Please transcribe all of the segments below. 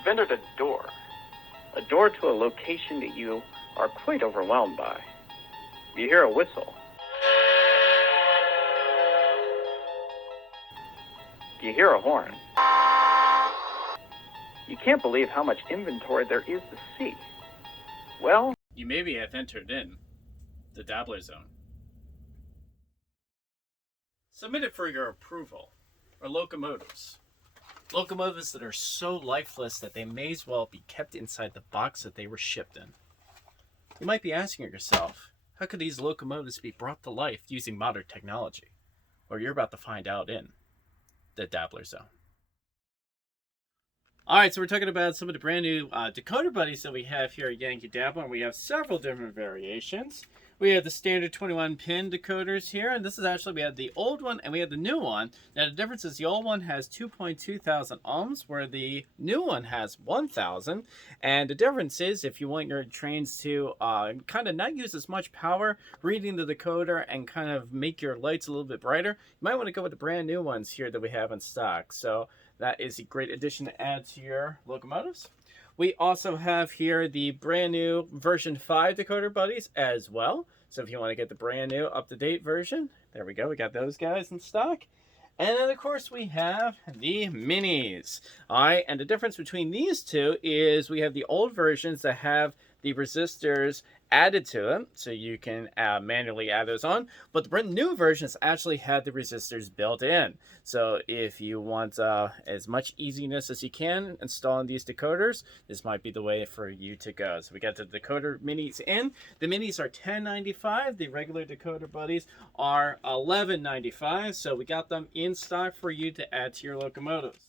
Invented a door to a location that you are quite overwhelmed by. You hear a whistle. You hear a horn. You can't believe how much inventory there is to see. Well, you maybe have entered in the Dabbler zone. Submitted for your approval are locomotives. Locomotives that are so lifeless that they may as well be kept inside the box that they were shipped in. You might be asking yourself, how could these locomotives be brought to life using modern technology? Well, you're about to find out in the Dabbler zone. Alright, so we're talking about some of the brand new Decoder Buddies that we have here at Yankeedabbler, and we have several different variations. We have the standard 21-pin decoders here, and this is actually, we have the old one and we have the new one. Now the difference is the old one has 2.2 thousand ohms, where the new one has 1,000. And the difference is, if you want your trains to kind of not use as much power reading the decoder and kind of make your lights a little bit brighter, you might want to go with the brand new ones here that we have in stock. So that is a great addition to add to your locomotives. We also have here the brand new version 5 Decoder Buddies as well. So if you want to get the brand new up-to-date version, there we go. We got those guys in stock. And then, of course, we have the minis. All right, and the difference between these two is we have the old versions that have the resistors added to them, so you can manually add those on. But the brand new versions actually have the resistors built in. So if you want as much easiness as you can installing these decoders, this might be the way for you to go. So we got the Decoder Minis in. The Minis are $10.95. The regular Decoder Buddies are $11.95. So we got them in stock for you to add to your locomotives.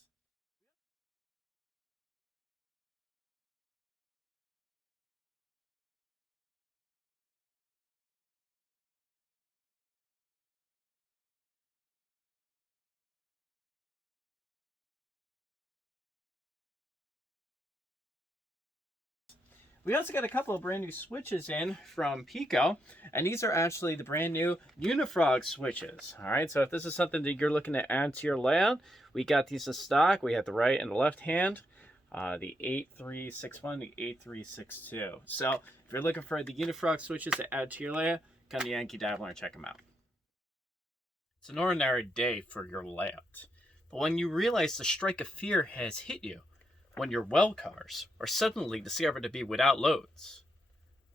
We also got a couple of brand new switches in from Peco, and these are actually the brand new Unifrog switches. All right, so if this is something that you're looking to add to your layout, we got these in stock. We have the right and the left hand, the 8361, the 8362. So if you're looking for the Unifrog switches to add to your layout, come to Yankeedabbler and check them out. It's an ordinary day for your layout, but when you realize the strike of fear has hit you, when your well cars are suddenly discovered to be without loads,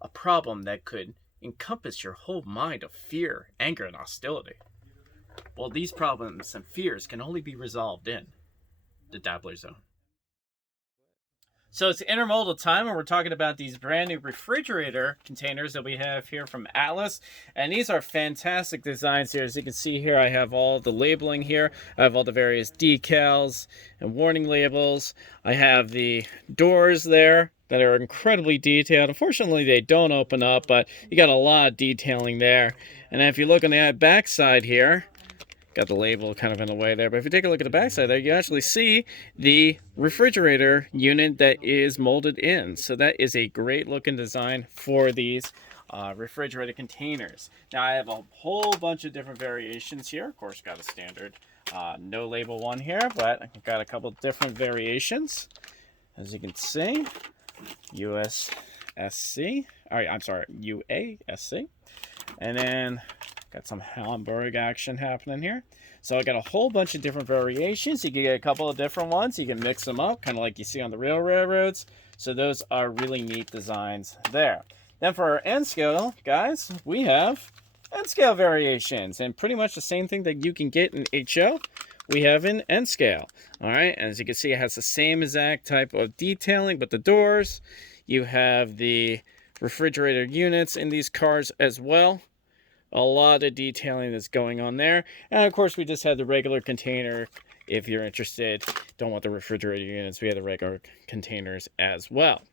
a problem that could encompass your whole mind of fear, anger, and hostility. Well, these problems and fears can only be resolved in the Dabbler zone. So it's intermodal time, and we're talking about these brand new refrigerator containers that we have here from Atlas. And these are fantastic designs here. As you can see here, I have all the labeling here. I have all the various decals and warning labels. I have the doors there that are incredibly detailed. Unfortunately, they don't open up, but you got a lot of detailing there. And if you look on the back side here, got the label kind of in the way there, but if you take a look at the back side there, you actually see the refrigerator unit that is molded in. So that is a great looking design for these refrigerator containers. Now I have a whole bunch of different variations here. Of course, got a standard no label one here, but I've got a couple different variations. As you can see, USSC, I'm sorry, UASC, and then got some Hamburg action happening here. So I got a whole bunch of different variations. You can get a couple of different ones. You can mix them up, kind of like you see on the real railroads. So those are really neat designs there. Then for our N scale, guys, we have N scale variations, and pretty much the same thing that you can get in HO, we have in N scale. All right, and as you can see, it has the same exact type of detailing, but the doors, you have the refrigerator units in these cars as well. A lot of detailing that's going on there. And of course, we just have the regular container. If you're interested, don't want the refrigerator units, we have the regular containers as well.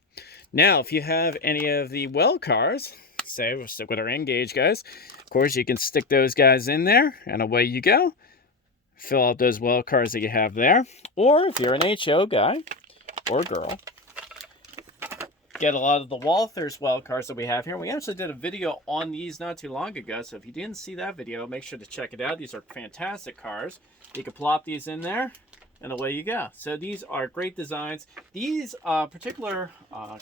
Now, if you have any of the well cars, say we'll stick with our N-gauge guys, of course you can stick those guys in there and away you go. Fill out those well cars that you have there. Or if you're an HO guy or girl, get a lot of the Walthers well cars that we have here. We actually did a video on these not too long ago, so if you didn't see that video, make sure to check it out. These are fantastic cars. You can plop these in there and away you go. So these are great designs. These particular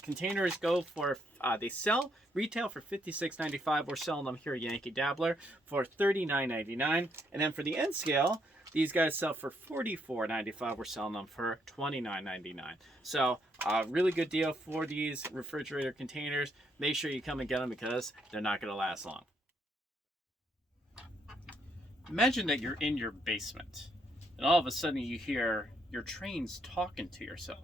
containers go for, they sell retail for $56.95. We're selling them here at Yankee Dabbler for $39.99. And then for the N scale, these guys sell for $44.95. We're selling them for $29.99. So really good deal for these refrigerator containers. Make sure you come and get them because they're not going to last long. Imagine that you're in your basement and all of a sudden you hear your trains talking to yourself.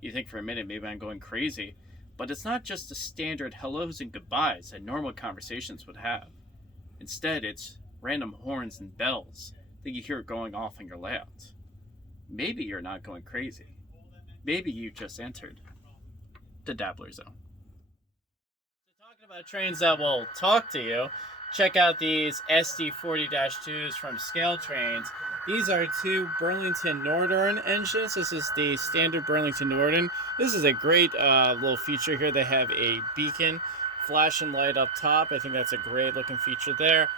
You think for a minute, maybe I'm going crazy, but it's not just the standard hellos and goodbyes that normal conversations would have. Instead, it's random horns and bells that you hear going off in your layout. Maybe you're not going crazy. Maybe you just entered the Dabbler zone. So talking about trains that will talk to you, check out these SD40-2s from Scaletrains. These are two Burlington Northern engines. This is the standard Burlington Northern. This is a great little feature here. They have a beacon flashing light up top. I think that's a great looking feature there.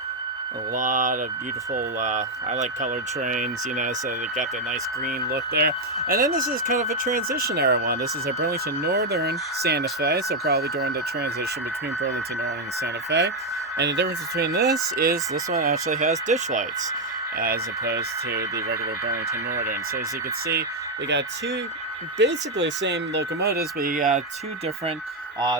A lot of beautiful, I like colored trains, you know, so they got the nice green look there. And then this is kind of a transition era one. This is a Burlington Northern Santa Fe, so probably during the transition between Burlington Northern and Santa Fe. And the difference between this is this one actually has ditch lights as opposed to the regular Burlington Northern. So as you can see, we got two basically same locomotives, but you got two different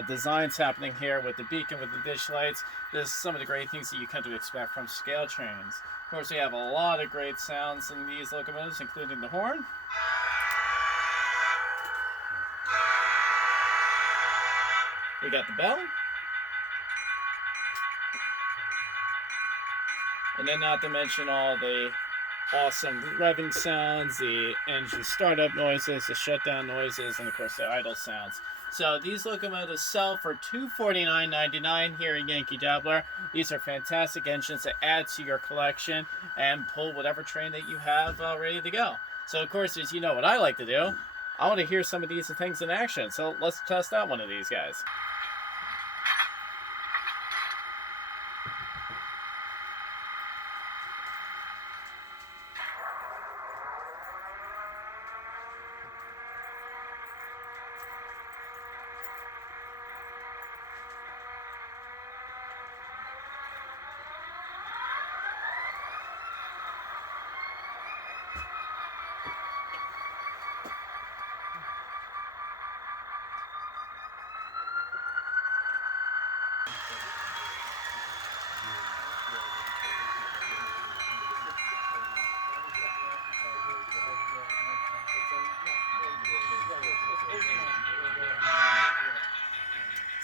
designs happening here with the beacon, with the ditch lights. This is some of the great things that you come to expect from Scaletrains. Of course, we have a lot of great sounds in these locomotives, including the horn. We got the bell. And then not to mention all the awesome revving sounds, the engine startup noises, the shutdown noises, and of course the idle sounds. So these locomotives sell for $249.99 here at Yankee Dabbler. These are fantastic engines that add to your collection and pull whatever train that you have ready to go. So of course, as you know what I like to do, I want to hear some of these things in action. So let's test out one of these guys.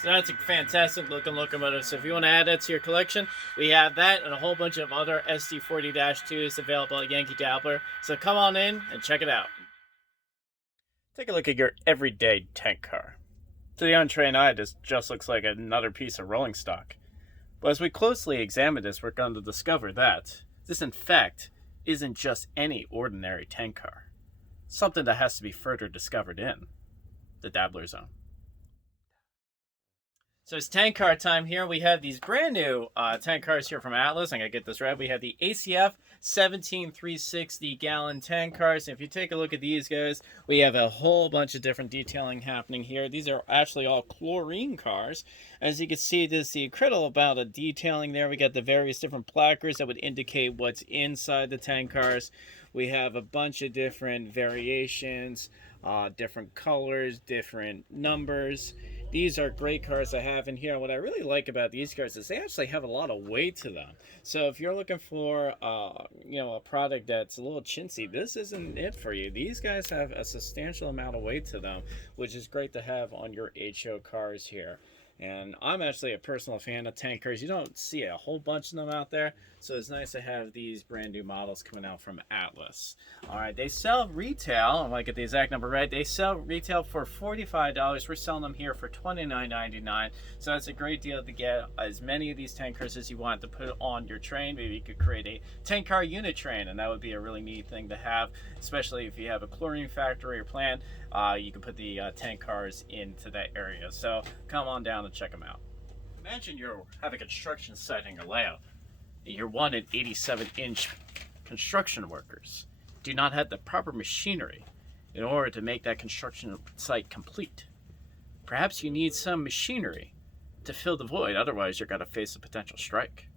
So that's a fantastic looking locomotive. So if you want to add that to your collection, we have that and a whole bunch of other SD40-2s available at Yankee Dabbler. So come on in and check it out. Take a look at your everyday tank car. To the untrained eye, this just looks like another piece of rolling stock. But as we closely examine this, we're going to discover that this, in fact, isn't just any ordinary tank car. Something that has to be further discovered in the Dabbler zone. So it's tank car time here. We have these brand new tank cars here from Atlas. I'm going to get this right. We have the ACF 17360 gallon tank cars. And if you take a look at these guys, we have a whole bunch of different detailing happening here. These are actually all chlorine cars. As you can see, there's the incredible amount of detailing there. We got the various different placards that would indicate what's inside the tank cars. We have a bunch of different variations, different colors, different numbers. These are great cars I have in here. What I really like about these cars is they actually have a lot of weight to them. So if you're looking for a product that's a little chintzy, this isn't it for you. These guys have a substantial amount of weight to them, which is great to have on your HO cars here. And I'm actually a personal fan of tank cars. You don't see a whole bunch of them out there, so it's nice to have these brand new models coming out from Atlas. All right, they sell retail, I want to get the exact number right, they sell retail for $45. We're selling them here for $29.99, so that's a great deal to get as many of these tank cars as you want to put on your train. Maybe you could create a tank car unit train, and that would be a really neat thing to have, especially if you have a chlorine factory or plant. You can put the tank cars into that area. So come on down and check them out. Imagine you have a construction site in your layout. You're 1 in 87-inch construction workers. do not have the proper machinery in order to make that construction site complete. Perhaps you need some machinery to fill the void, otherwise you're going to face a potential strike.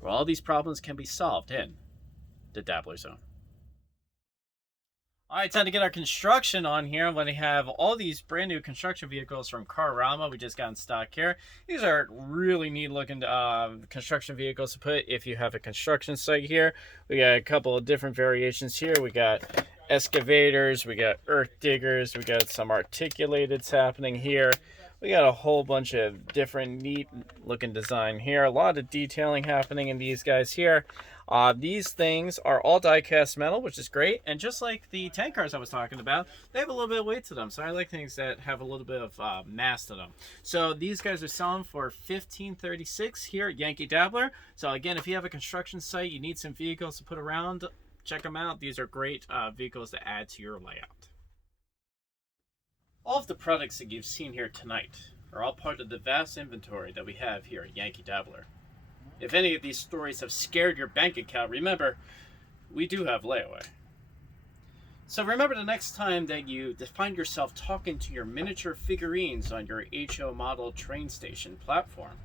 Well, all these problems can be solved in the Dabbler Zone. Alright, time to get our construction on here. I'm going to have all these brand new construction vehicles from Carrama. We just got in stock here. These are really neat looking construction vehicles to put if you have a construction site here. We got a couple of different variations here. We got excavators, we got earth diggers, we got some articulateds happening here. We got a whole bunch of different neat looking design here. A lot of detailing happening in these guys here. These things are all die-cast metal, which is great. And just like the tank cars I was talking about, they have a little bit of weight to them. So I like things that have a little bit of mass to them. So these guys are selling for $15.36 here at Yankeedabbler. So again, if you have a construction site, you need some vehicles to put around, check them out. These are great vehicles to add to your layout. All of the products that you've seen here tonight are all part of the vast inventory that we have here at Yankeedabbler. If any of these stories have scared your bank account, remember, we do have layaway. So remember the next time that you find yourself talking to your miniature figurines on your HO model train station platform,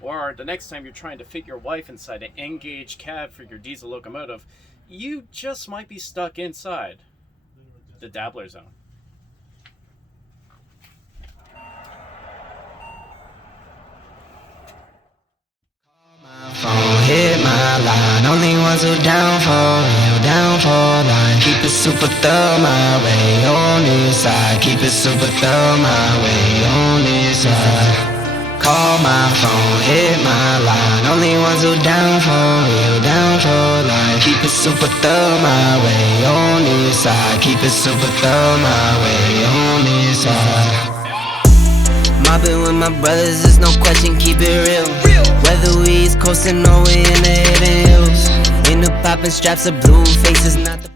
or the next time you're trying to fit your wife inside an N-gauge cab for your diesel locomotive, you just might be stuck inside the Dabbler Zone. Hit my line, only ones who down for real, down for line. Keep it super thug my way on this side. Keep it super thug my way on this side. Call my phone, hit my line, only ones who down for real, down for line. Keep it super thug my way on this side. Keep it super thug my way on this side. Mobbing with my brothers, there's no question, keep it real. Whether we East Coastin' or we in the hidden hills, in the poppin' straps of blue faces, not the